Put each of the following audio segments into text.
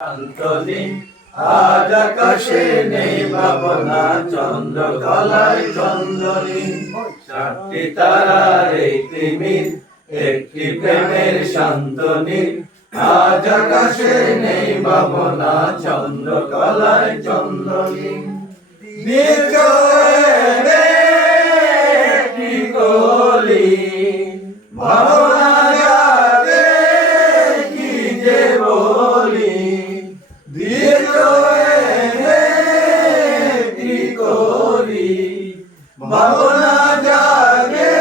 শান্তনী আজ আকাশে নেই ভাবনা, চন্দ্র কলায় চন্দনী। সাতটি তারার এই তিমির একটি প্রেমের শান্তনী। আজ আকাশে নেই ভাবনা, চন্দ্র কলায় চন্দনী। কলি ভাবনা জাগে কি যে বলি, ভাবনা জাগে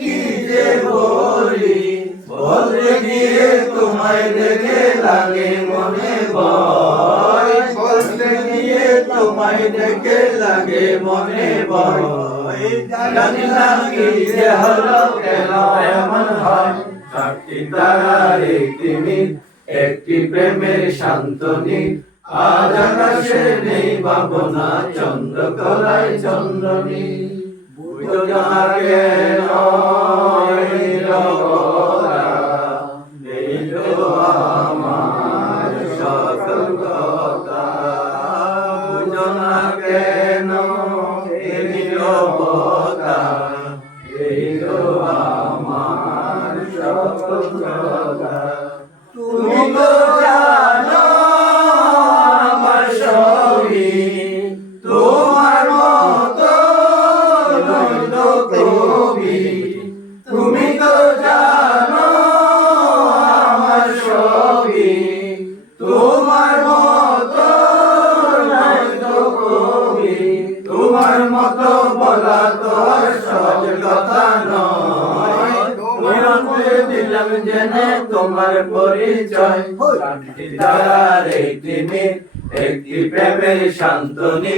কি যে বলি, বলতে গিয়ে তোমায় দেখে লাগে মনে ভয়, বলতে গিয়ে তোমায় দেখে লাগে মনে ভয়। জানি না কি যে হলো, কেন এমন হয়। সাতটি তারার এই তিমির একটি প্রেমের শান্তনী। আজ আকাশে নেই ভাবনা, চন্দ্র কলায় চন্দনী। বুঝো না কেন নীরবতা, নেই তো আমার সকল কথা। বুঝো না কেন নীরবতা, নেই তো আমার সকল কথা। তুমি তো জানো আমার সবই, তোমার মতো নইল কবি। তুমি তো জানো আমার সবই, তোমার মতো নইল কবি। তোমার মতো বলা তো আর সহজ কথা নয়। দিলাম জেনে তোমার পরিচয়। সাতটি তারার এই তিমির একটি প্রেমের শান্তনী।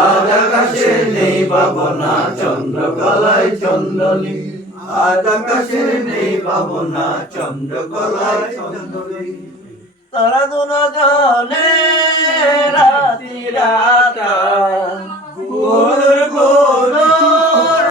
আজ আকাশে নেই ভাবনা, চন্দ্র কলায় চন্দনী। আজ আকাশে নেই ভাবনা, চন্দ্র কলায় চন্দনী। তারা তো না জানে